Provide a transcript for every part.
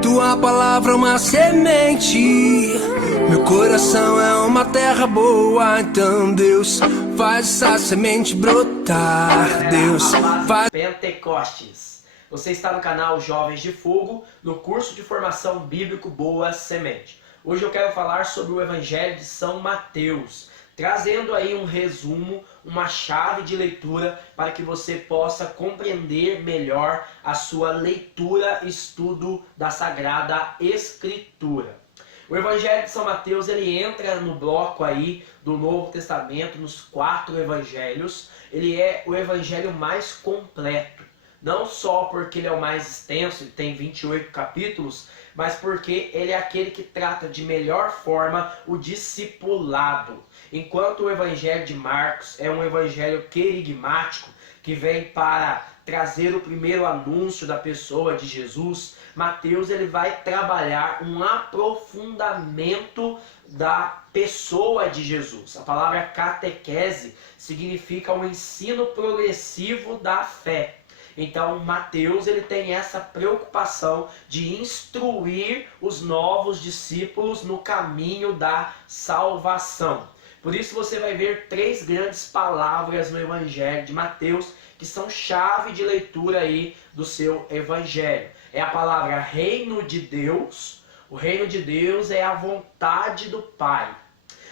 Tua palavra é uma semente, meu coração é uma terra boa. Então Deus, faz essa semente brotar. Deus, faz... Pentecostes. Você está no canal Jovens de Fogo, no curso de formação bíblico Boa Semente. Hoje eu quero falar sobre o Evangelho de São Mateus, trazendo aí um resumo, uma chave de leitura para que você possa compreender melhor a sua leitura e estudo da Sagrada Escritura. O Evangelho de São Mateus, ele entra no bloco aí do Novo Testamento, nos 4 evangelhos. Ele é o evangelho mais completo. Não só porque ele é o mais extenso, ele tem 28 capítulos, mas porque ele é aquele que trata de melhor forma o discipulado. Enquanto o evangelho de Marcos é um evangelho querigmático, que vem para trazer o primeiro anúncio da pessoa de Jesus, Mateus ele vai trabalhar um aprofundamento da pessoa de Jesus. A palavra catequese significa um ensino progressivo da fé. Então Mateus ele tem essa preocupação de instruir os novos discípulos no caminho da salvação. Por isso você vai ver 3 grandes palavras no Evangelho de Mateus que são chave de leitura aí do seu Evangelho. É a palavra reino de Deus. O reino de Deus é a vontade do Pai.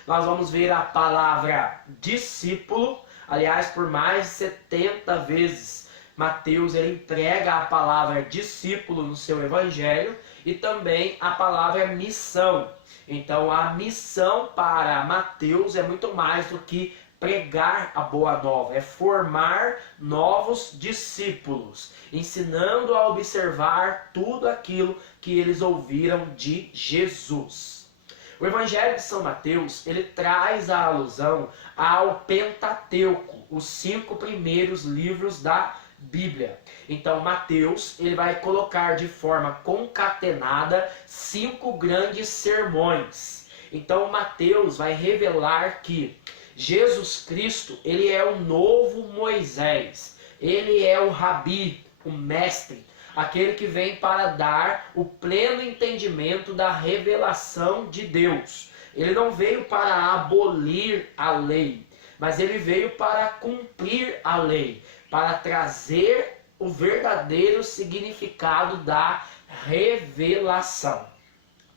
Nós vamos ver a palavra discípulo. Aliás, por mais de 70 vezes Mateus ele emprega a palavra discípulo no seu evangelho e também a palavra missão. Então a missão para Mateus é muito mais do que pregar a boa nova, é formar novos discípulos, ensinando a observar tudo aquilo que eles ouviram de Jesus. O Evangelho de São Mateus, ele traz a alusão ao Pentateuco, os 5 primeiros livros da Bíblia. Então Mateus ele vai colocar de forma concatenada 5 grandes sermões. Então Mateus vai revelar que Jesus Cristo ele é o novo Moisés. Ele é o Rabi, o mestre, aquele que vem para dar o pleno entendimento da revelação de Deus. Ele não veio para abolir a lei, mas ele veio para cumprir a lei, para trazer o verdadeiro significado da revelação.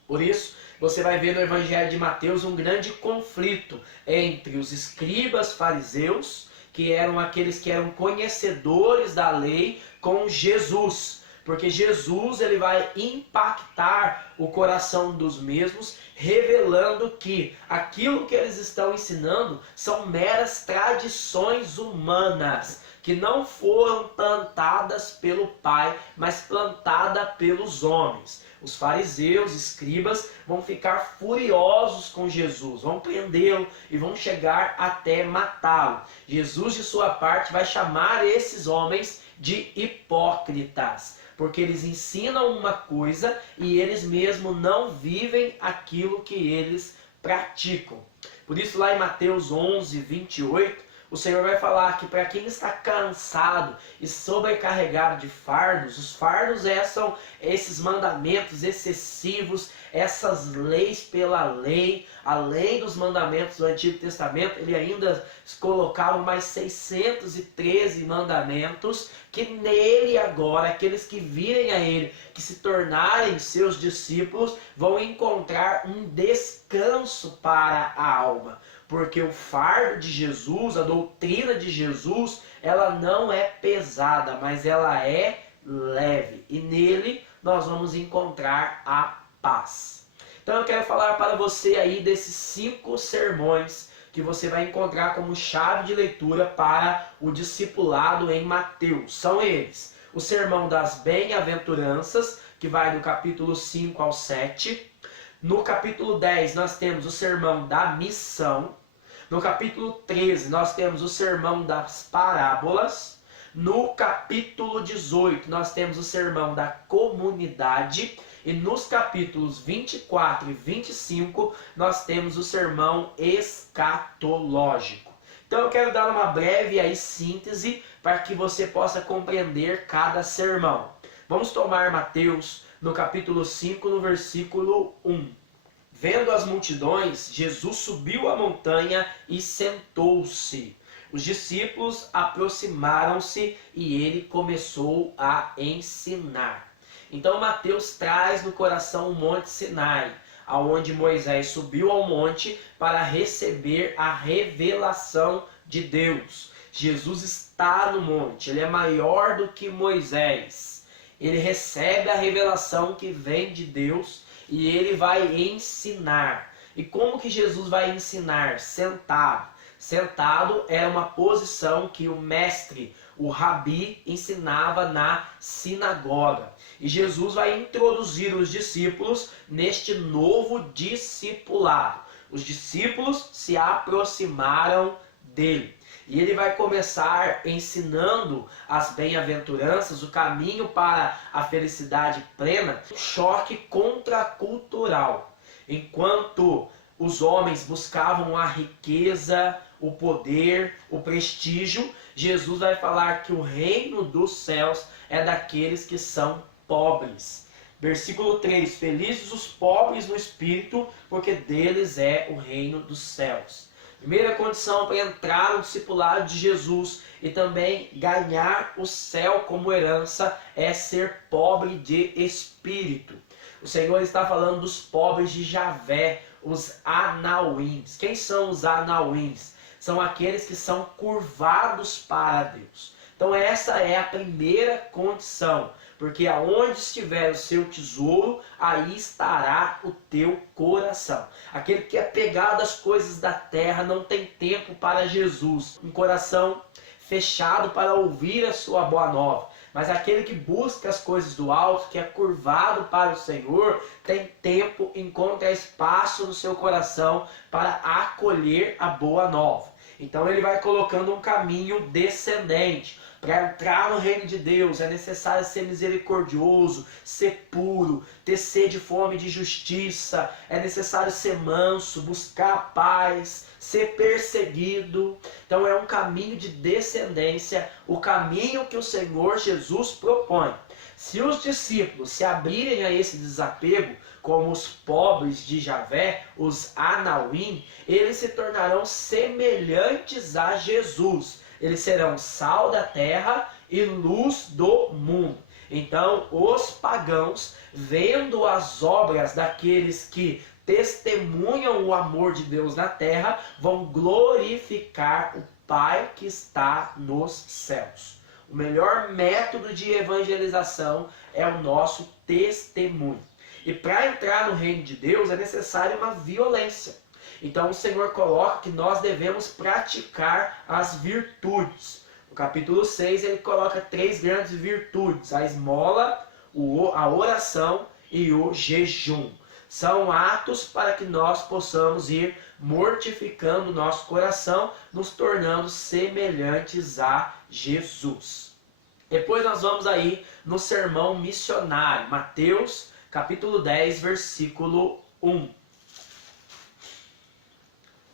Por isso, você vai ver no Evangelho de Mateus um grande conflito entre os escribas fariseus, que eram aqueles que eram conhecedores da lei, com Jesus. Porque Jesus ele vai impactar o coração dos mesmos, revelando que aquilo que eles estão ensinando são meras tradições humanas, que não foram plantadas pelo Pai, mas plantadas pelos homens. Os fariseus, escribas, vão ficar furiosos com Jesus, vão prendê-lo e vão chegar até matá-lo. Jesus, de sua parte, vai chamar esses homens de hipócritas, porque eles ensinam uma coisa e eles mesmos não vivem aquilo que eles praticam. Por isso lá em Mateus 11, 28, o Senhor vai falar que para quem está cansado e sobrecarregado de fardos, os fardos são esses mandamentos excessivos, essas leis pela lei, além dos mandamentos do Antigo Testamento, ele ainda colocava mais 613 mandamentos, que nele agora, aqueles que virem a ele, que se tornarem seus discípulos, vão encontrar um descanso para a alma. Porque o fardo de Jesus, a doutrina de Jesus, ela não é pesada, mas ela é leve. E nele nós vamos encontrar a paz. Então eu quero falar para você aí desses 5 sermões que você vai encontrar como chave de leitura para o discipulado em Mateus. São eles: o sermão das bem-aventuranças, que vai do capítulo 5 ao 7. No capítulo 10 nós temos o sermão da missão. No capítulo 13 nós temos o sermão das parábolas. No capítulo 18 nós temos o sermão da comunidade. E nos capítulos 24 e 25 nós temos o sermão escatológico. Então eu quero dar uma breve aí síntese para que você possa compreender cada sermão. Vamos tomar Mateus no capítulo 5, no versículo 1. Vendo as multidões, Jesus subiu a montanha e sentou-se. Os discípulos aproximaram-se e ele começou a ensinar. Então Mateus traz no coração o Monte Sinai, aonde Moisés subiu ao monte para receber a revelação de Deus. Jesus está no monte, ele é maior do que Moisés. Ele recebe a revelação que vem de Deus e ele vai ensinar. E como que Jesus vai ensinar? Sentado. Sentado era uma posição que o mestre, o rabi, ensinava na sinagoga. E Jesus vai introduzir os discípulos neste novo discipulado. Os discípulos se aproximaram dele. E ele vai começar ensinando as bem-aventuranças, o caminho para a felicidade plena, um choque contracultural. Enquanto os homens buscavam a riqueza, o poder, o prestígio, Jesus vai falar que o reino dos céus é daqueles que são pobres. Versículo 3: Felizes os pobres no espírito, porque deles é o reino dos céus. Primeira condição para entrar no discipulado de Jesus e também ganhar o céu como herança é ser pobre de espírito. O Senhor está falando dos pobres de Javé, os anauíns. Quem são os anauíns? São aqueles que são curvados para Deus. Então essa é a primeira condição, porque aonde estiver o seu tesouro, aí estará o teu coração. Aquele que é pegado às coisas da terra não tem tempo para Jesus, um coração fechado para ouvir a sua boa nova. Mas aquele que busca as coisas do alto, que é curvado para o Senhor, tem tempo, encontra espaço no seu coração para acolher a boa nova. Então ele vai colocando um caminho descendente. Para entrar no reino de Deus é necessário ser misericordioso, ser puro, ter sede e fome de justiça. É necessário ser manso, buscar a paz, ser perseguido. Então é um caminho de descendência, o caminho que o Senhor Jesus propõe. Se os discípulos se abrirem a esse desapego, como os pobres de Javé, os anauim, eles se tornarão semelhantes a Jesus. Eles serão sal da terra e luz do mundo. Então, os pagãos, vendo as obras daqueles que testemunham o amor de Deus na terra, vão glorificar o Pai que está nos céus. O melhor método de evangelização é o nosso testemunho. E para entrar no reino de Deus é necessária uma violência. Então o Senhor coloca que nós devemos praticar as virtudes. No capítulo 6 ele coloca 3 grandes virtudes: a esmola, a oração e o jejum. São atos para que nós possamos ir mortificando o nosso coração, nos tornando semelhantes a Jesus. Depois nós vamos aí no sermão missionário, Mateus capítulo 10, versículo 1.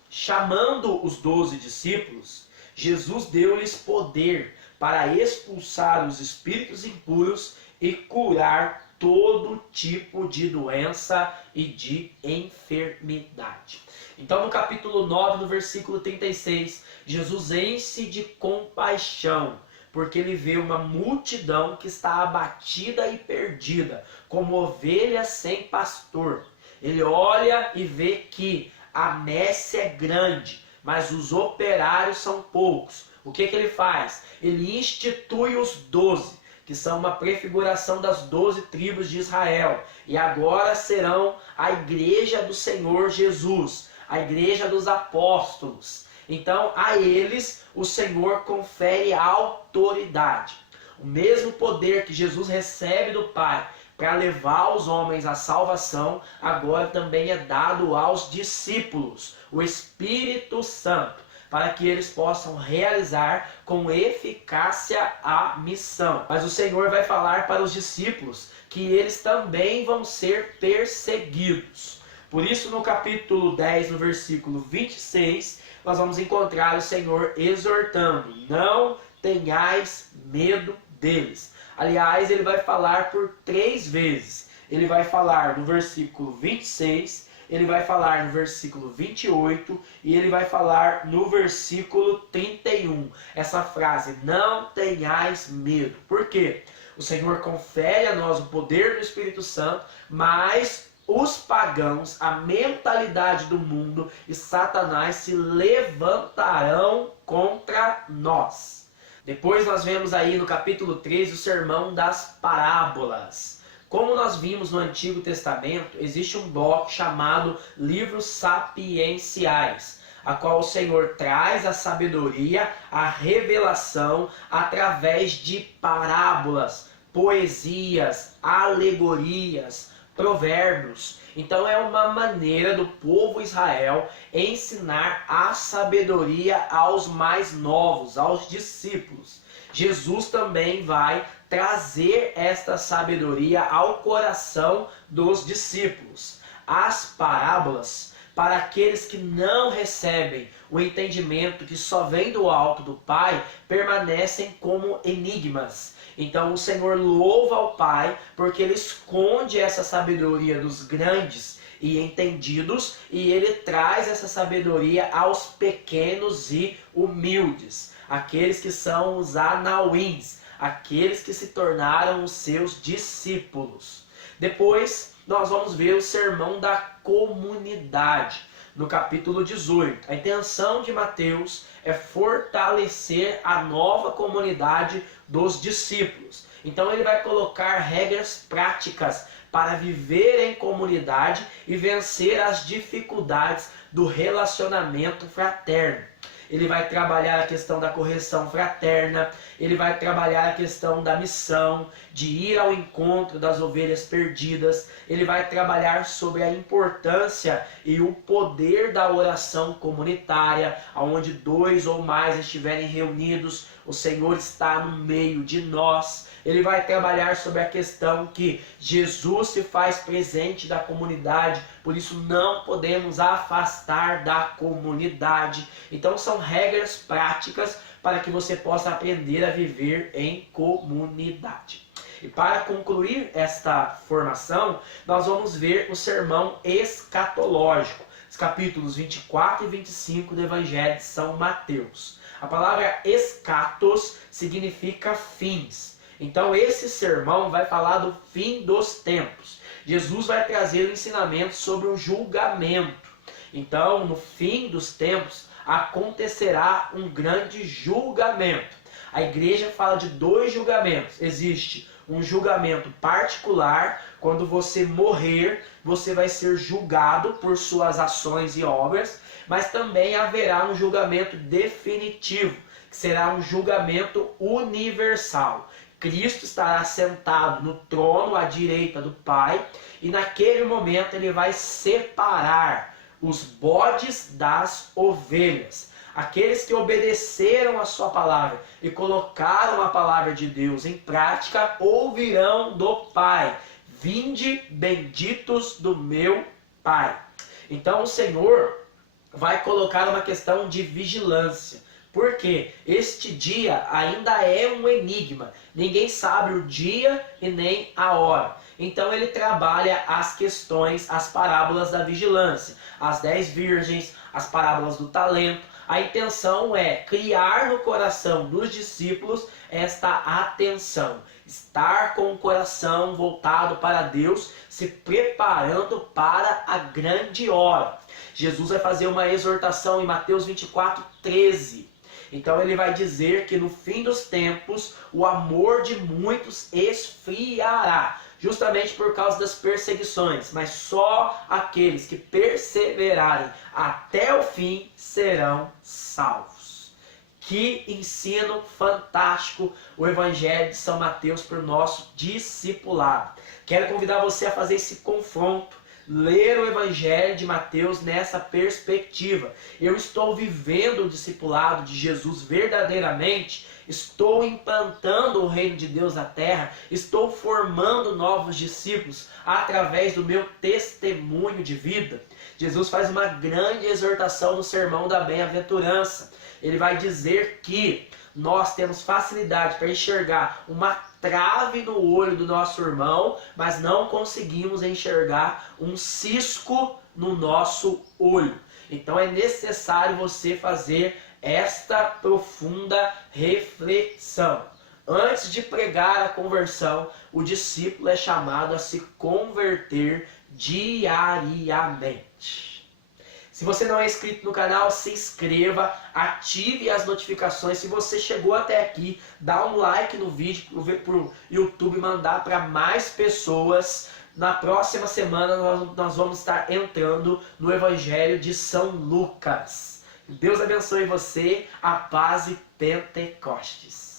Chamando os 12 discípulos, Jesus deu-lhes poder para expulsar os espíritos impuros e curar todo tipo de doença e de enfermidade. Então no capítulo 9, no versículo 36, Jesus enche de compaixão, porque ele vê uma multidão que está abatida e perdida, como ovelhas sem pastor. Ele olha e vê que a messe é grande, mas os operários são poucos. O que ele faz? Ele institui os 12, que são uma prefiguração das 12 tribos de Israel. E agora serão a igreja do Senhor Jesus, a igreja dos apóstolos. Então a eles o Senhor confere autoridade. O mesmo poder que Jesus recebe do Pai para levar os homens à salvação, agora também é dado aos discípulos, o Espírito Santo, para que eles possam realizar com eficácia a missão. Mas o Senhor vai falar para os discípulos que eles também vão ser perseguidos. Por isso, no capítulo 10, no versículo 26, nós vamos encontrar o Senhor exortando: não tenhais medo deles. Aliás, ele vai falar por 3 vezes. Ele vai falar no versículo 26, ele vai falar no versículo 28 e ele vai falar no versículo 31. Essa frase, não tenhais medo. Por quê? O Senhor confere a nós o poder do Espírito Santo, mas os pagãos, a mentalidade do mundo e Satanás se levantarão contra nós. Depois nós vemos aí no capítulo 13 o sermão das parábolas. Como nós vimos no Antigo Testamento, existe um bloco chamado livros sapienciais, a qual o Senhor traz a sabedoria, a revelação através de parábolas, poesias, alegorias, provérbios. Então é uma maneira do povo Israel ensinar a sabedoria aos mais novos, aos discípulos. Jesus também vai trazer esta sabedoria ao coração dos discípulos. As parábolas, para aqueles que não recebem o entendimento que só vem do alto do Pai, permanecem como enigmas. Então o Senhor louva ao Pai porque Ele esconde essa sabedoria dos grandes e entendidos e Ele traz essa sabedoria aos pequenos e humildes, aqueles que são os anauins, aqueles que se tornaram os seus discípulos. Depois nós vamos ver o sermão da comunidade, no capítulo 18. A intenção de Mateus é fortalecer a nova comunidade dos discípulos. Então ele vai colocar regras práticas para viver em comunidade e vencer as dificuldades do relacionamento fraterno. Ele vai trabalhar a questão da correção fraterna, ele vai trabalhar a questão da missão, de ir ao encontro das ovelhas perdidas, ele vai trabalhar sobre a importância e o poder da oração comunitária, onde 2 ou mais estiverem reunidos, o Senhor está no meio de nós. Ele vai trabalhar sobre a questão que Jesus se faz presente da comunidade, por isso não podemos afastar da comunidade. Então são regras práticas para que você possa aprender a viver em comunidade. E para concluir esta formação, nós vamos ver o sermão escatológico, os capítulos 24 e 25 do Evangelho de São Mateus. A palavra escatos significa fins. Então esse sermão vai falar do fim dos tempos. Jesus vai trazer o ensinamento sobre o julgamento. Então, no fim dos tempos, acontecerá um grande julgamento. A igreja fala de 2 julgamentos. Existe um julgamento particular, quando você morrer, você vai ser julgado por suas ações e obras, mas também haverá um julgamento definitivo, que será um julgamento universal. Cristo estará sentado no trono à direita do Pai e naquele momento ele vai separar os bodes das ovelhas. Aqueles que obedeceram a sua palavra e colocaram a palavra de Deus em prática ouvirão do Pai: vinde benditos do meu Pai. Então o Senhor vai colocar uma questão de vigilância. Porque este dia ainda é um enigma. Ninguém sabe o dia e nem a hora. Então ele trabalha as questões, as parábolas da vigilância. As 10 virgens, as parábolas do talento. A intenção é criar no coração dos discípulos esta atenção. Estar com o coração voltado para Deus, se preparando para a grande hora. Jesus vai fazer uma exortação em Mateus 24, 13. Então ele vai dizer que no fim dos tempos o amor de muitos esfriará, justamente por causa das perseguições, mas só aqueles que perseverarem até o fim serão salvos. Que ensino fantástico o Evangelho de São Mateus para o nosso discipulado. Quero convidar você a fazer esse confronto. Ler o Evangelho de Mateus nessa perspectiva. Eu estou vivendo o discipulado de Jesus verdadeiramente, estou implantando o reino de Deus na terra, estou formando novos discípulos através do meu testemunho de vida. Jesus faz uma grande exortação no sermão da bem-aventurança. Ele vai dizer que nós temos facilidade para enxergar uma trave no olho do nosso irmão, mas não conseguimos enxergar um cisco no nosso olho. Então é necessário você fazer esta profunda reflexão. Antes de pregar a conversão, o discípulo é chamado a se converter diariamente. Se você não é inscrito no canal, se inscreva, ative as notificações. Se você chegou até aqui, dá um like no vídeo para o YouTube mandar para mais pessoas. Na próxima semana nós vamos estar entrando no Evangelho de São Lucas. Deus abençoe você, a paz e Pentecostes.